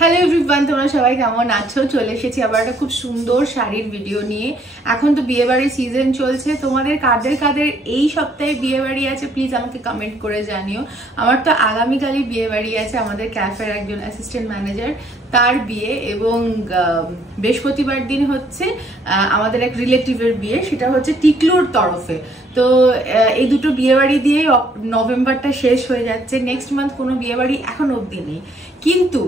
Hello everyone, তোমরা সবাই কেমন আছো? চলে এসেছি আবার একটা খুব সুন্দর শাড়ির ভিডিও নিয়ে। এখন তো বিয়ে বাড়ির সিজন চলছে, তোমাদের কাদের কাদের এই সপ্তাহে বিয়ে বাড়ি আছে প্লিজ আমাকে কমেন্ট করে জানিও। আমার তো আগামীকালই বিয়ে বাড়ি আছে, আমাদের ক্যাফের একজন অ্যাসিস্ট্যান্ট ম্যানেজার তার বিয়ে, এবং বৃহস্পতিবার দিন হচ্ছে আমাদের এক রিলেটিভের বিয়ে, সেটা হচ্ছে টিকলুর তরফে। তো এই দুটো বিয়ে বাড়ি দিয়ে নভেম্বরটা শেষ হয়ে যাচ্ছে। নেক্সট মান্থ কোনো বিয়ে বাড়ি এখন অবধি নেই, কিন্তু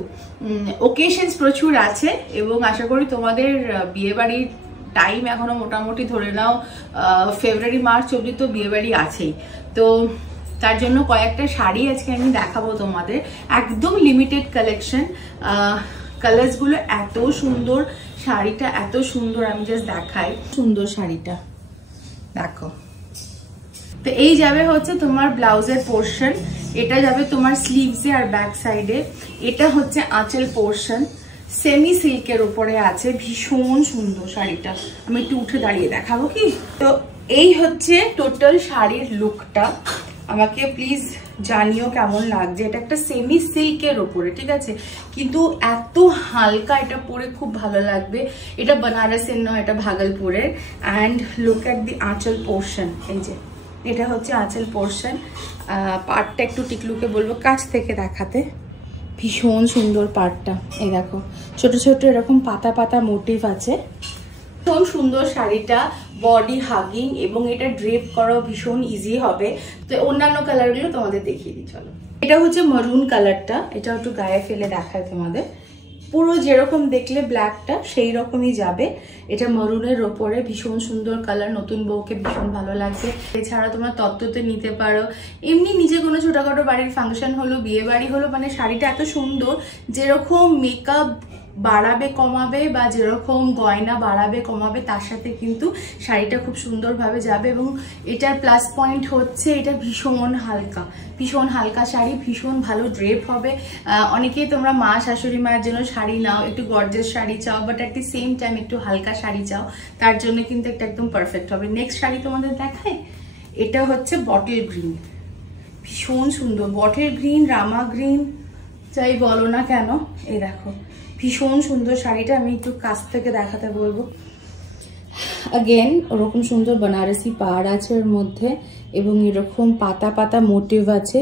ওকেশনস প্রচুর আছে এবং আশা করি তোমাদের বিয়ে বাড়ির টাইম এখনো মোটামুটি ধরে নাও ফেব্রুয়ারি মার্চ অবধি তো বিয়ে বাড়ি আছেই। তো তার জন্য কয়েকটা শাড়ি আজকে আমি দেখাবো তোমাদের, একদম লিমিটেড কালেকশন। কালার্সগুলো এত সুন্দর, শাড়িটা এত সুন্দর, আমি জাস্ট দেখাই। সুন্দর শাড়িটা দেখো। তো এই যাবে হচ্ছে তোমার ব্লাউজের পোর্শন, এটা যাবে তোমার স্লিভসে আর ব্যাক সাইডে। এটা হচ্ছে আঁচল পোর্শন, সেমি সিল্কের উপরে আছে, ভীষণ সুন্দর শাড়িটা। আমি একটু উঠে দাঁড়িয়ে দেখাবো কি? তো এই হচ্ছে টোটাল শাড়ির লুকটা, আমাকে প্লিজ জানিও কেমন লাগছে। এটা একটা সেমি সিল্কের উপরে, ঠিক আছে, কিন্তু এত হালকা, এটা পরে খুব ভালো লাগবে। এটা বানারসের নয়, এটা ভাগলপুরের। অ্যান্ড লুক অ্যাট দি আঁচল পোর্শন, এই যে এটা হচ্ছে আঁচল পোর্শন। পাড়টা একটু টিকলুকে বলবো কাছ থেকে দেখাতে, ভীষণ সুন্দর পাড়টা। এই দেখো ছোট ছোট এরকম পাতা পাতা মোটিভ আছে, ভীষণ সুন্দর শাড়িটা, বডি হাগিং এবং এটা ড্রেপ করা ভীষণ ইজি হবে। তো অন্যান্য কালারগুলো তোমাদের দেখিয়ে দিই, চলো। এটা হচ্ছে মারুন কালারটা, এটা একটু গায়ে ফেলে দেখায় তোমাদের। পুরো যেরকম দেখলে ব্ল্যাকটা সেই রকমই যাবে। এটা মারুনের ওপরে, ভীষণ সুন্দর কালার, নতুন বউকে ভীষণ ভালো লাগবে। এছাড়া তোমরা তত্ত্বতে নিতে পারো, এমনি নিজে কোনো ছোটখাটো বাড়ির ফাংশন হলো, বিয়ে বাড়ি হলো, মানে শাড়িটা এত সুন্দর, যেরকম মেকআপ বাড়াবে কমাবে বা যেরকম গয়না বাড়াবে কমাবে তার সাথে কিন্তু শাড়িটা খুব সুন্দরভাবে যাবে। এবং এটার প্লাস পয়েন্ট হচ্ছে এটা ভীষণ হালকা, ভীষণ হালকা শাড়ি, ভীষণ ভালো ড্রেপ হবে। অনেকেই তোমরা মা শাশুড়ি মায়ের জন্য শাড়ি নাও, একটু গর্জেস শাড়ি চাও, but at the same time একটু হালকা শাড়ি চাও, তার জন্য কিন্তু একটা একদম পারফেক্ট হবে। নেক্সট শাড়ি তোমাদের দেখায়, এটা হচ্ছে বটল গ্রিন, ভীষণ সুন্দর বটল গ্রিন, রামা গ্রিন যাই বলো না কেন। এই দেখো ভীষণ সুন্দর শাড়িটা, আমি একটু কাছ থেকে দেখাতে বলবো। अगेन ওরকম সুন্দর बनारसी পাড় আছে এর মধ্যে এবং এরকম পাতা পাতা মোটিভ আছে,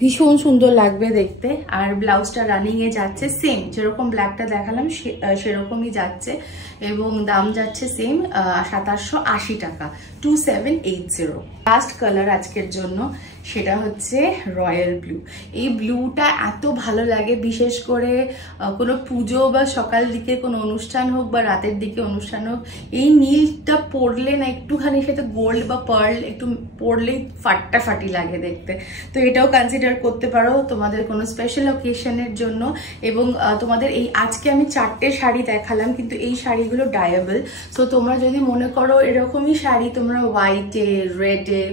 ভীষণ সুন্দর লাগবে দেখতে। আর ব্লাউজটা রানিং এ যাচ্ছে সেম, যেরকম ব্ল্যাকটা দেখালাম সেরকমই যাচ্ছে এবং দাম যাচ্ছে সেম 2780 টাকা, 2780। লাস্ট কালার আজকের জন্য, সেটা হচ্ছে রয়্যাল ব্লু। এই ব্লুটা এত ভালো লাগে, বিশেষ করে কোনো পুজো বা সকাল দিকে কোনো অনুষ্ঠান হোক বা রাতের দিকে অনুষ্ঠান হোক, এই নীলটা পরলে না একটুখানি সাথে গোল্ড বা পার্ল একটু পরলেই ফাটাফাটি লাগে দেখতে। তো এটাও কনসিডার করতে পারো তোমাদের কোনো স্পেশাল অকেশনের জন্য। এবং তোমাদের এই আজকে আমি 4টে শাড়ি দেখালাম, কিন্তু এই শাড়িগুলো ডায়াবল। সো তোমরা যদি মনে করো এরকমই শাড়ি তোমরা হোয়াইটে, রেডে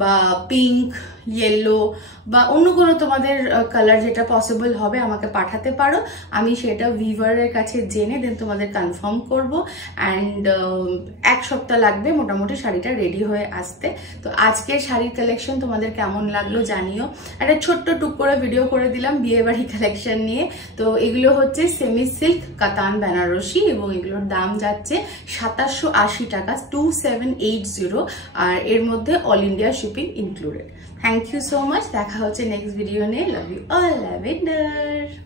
বা পিঙ্ক, ইয়েলো বা অন্য কোনো তোমাদের কালার যেটা পসিবল হবে আমাকে পাঠাতে পারো, আমি সেটা ভিভারের কাছে জেনে দেন তোমাদের কনফার্ম করব। অ্যান্ড 1 সপ্তাহ লাগবে মোটামুটি শাড়িটা রেডি হয়ে আসতে। তো আজকের শাড়ির কালেকশন তোমাদের কেমন লাগলো জানিও। একটা ছোট্ট টুক করে ভিডিও করে দিলাম বিয়ে বাড়ি কালেকশন নিয়ে। তো এগুলো হচ্ছে সেমি সিল্ক কাতান বেনারসি এবং এগুলোর দাম যাচ্ছে 2780 টাকা, 2780। আর এর মধ্যে all India shipping included. Thank you so much, দেখা হচ্ছে নেক্সট ভিডিও নিয়ে। Love you all, lavender.